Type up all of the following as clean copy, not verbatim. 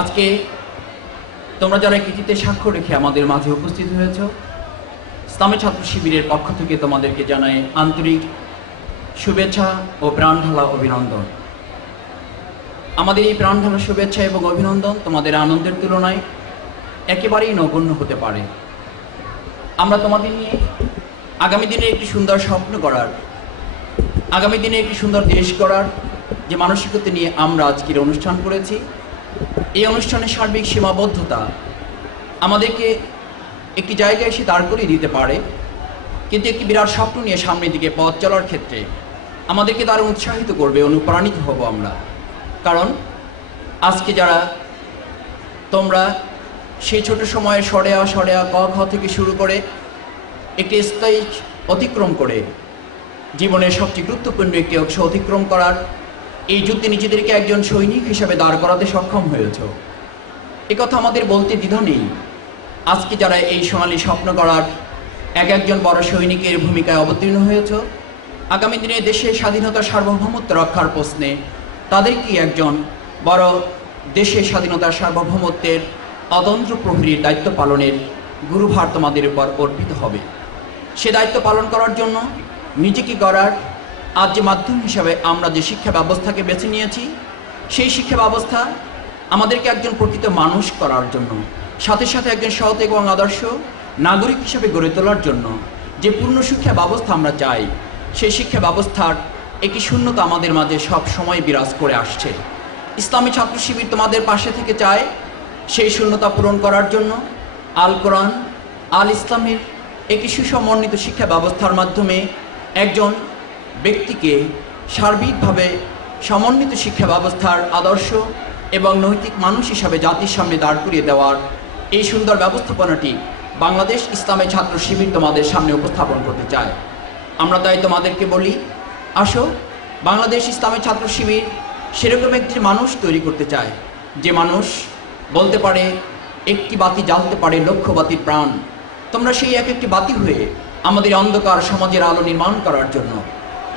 আজকে তোমরা যারা কৃতিত্বে স্বাক্ষর রেখে আমাদের মাঝে উপস্থিত হয়েছ, ইসলামী ছাত্র শিবিরের পক্ষ থেকে তোমাদেরকে জানাই আন্তরিক শুভেচ্ছা ও প্রাণঢালা অভিনন্দন। আমাদের এই প্রাণঢালা শুভেচ্ছা এবং অভিনন্দন তোমাদের আনন্দের তুলনায় একেবারেই নগণ্য হতে পারে। আমরা তোমাদের নিয়ে আগামী দিনে একটি সুন্দর স্বপ্ন গড়ার, আগামী দিনে একটি সুন্দর দেশ গড়ার যে মানসিকতা নিয়ে আমরা আজকের অনুষ্ঠান করেছি, এই অনুষ্ঠানের সার্বিক সীমাবদ্ধতা আমাদেরকে একটি জায়গায় এসে দাঁড় করিয়ে দিতে পারে, কিন্তু একটি বিরাট স্বপ্ন নিয়ে সামনের দিকে পথ চলার ক্ষেত্রে আমাদেরকে দারুণ উৎসাহিত করবে, অনুপ্রাণিত হব আমরা। কারণ আজকে যারা তোমরা সেই ছোট সময়ে সরেয়া ক খ থেকে শুরু করে একটি স্টেজ অতিক্রম করে জীবনের সবচেয়ে গুরুত্বপূর্ণ একটি অংশ অতিক্রম করার এই যুদ্ধে নিজেদেরকে একজন সৈনিক হিসেবে দাঁড় করাতে সক্ষম হয়েছ, একথা আমাদের বলতে দ্বিধা নেই। আজকে যারা এই সোনালী স্বপ্ন গড়ার একজন বড় সৈনিকের ভূমিকায় অবতীর্ণ হয়েছ, আগামী দিনে দেশের স্বাধীনতা সার্বভৌমত্ব রক্ষার প্রশ্নে তাদেরকেই একজন বড় দেশের স্বাধীনতার সার্বভৌমত্বের অতন্ত্র প্রহরীর দায়িত্ব পালনের গুরুভার তোমাদের উপর অর্পিত হবে। সে দায়িত্ব পালন করার জন্য নিজেকে গড়ার আজ যে মাধ্যম হিসাবে আমরা যে শিক্ষা ব্যবস্থাকে বেছে নিয়েছি, সেই শিক্ষা ব্যবস্থা আমাদেরকে একজন প্রকৃত মানুষ করার জন্য, সাথে সাথে একজন সৎ এবং আদর্শ নাগরিক হিসাবে গড়ে তোলার জন্য যে পূর্ণ শিক্ষা ব্যবস্থা আমরা চাই, সেই শিক্ষা ব্যবস্থার একটি শূন্যতা আমাদের মাঝে সব সময় বিরাজ করে আসছে। ইসলামী ছাত্র শিবির তোমাদের পাশে থেকে চায় সেই শূন্যতা পূরণ করার জন্য আল কোরআন, আল ইসলামের একটি সুসমন্বিত শিক্ষা ব্যবস্থার মাধ্যমে একজন ব্যক্তিকে সার্বিকভাবে সমন্বিত শিক্ষা ব্যবস্থার আদর্শ এবং নৈতিক মানুষ হিসাবে জাতির সামনে দাঁড় করিয়ে দেওয়ার এই সুন্দর ব্যবস্থাপনাটি বাংলাদেশ ইসলামী ছাত্র শিবির তোমাদের সামনে উপস্থাপন করতে চায়। আমরা তাই তোমাদেরকে বলি, আসো, বাংলাদেশ ইসলামী ছাত্র শিবির সেরকম একটি মানুষ তৈরি করতে চায়, যে মানুষ বলতে পারে একটি বাতি জ্বালতে পারে লক্ষ বাতির প্রাণ। তোমরা সেই এক একটি বাতি হয়ে আমাদের অন্ধকার সমাজের আলো নির্মাণ করার জন্য,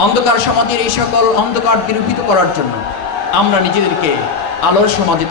অন্ধকার সমাজের এই সকল অন্ধকার দূরীভূত করার জন্য আমরা নিজেদেরকে আলোর সমাজে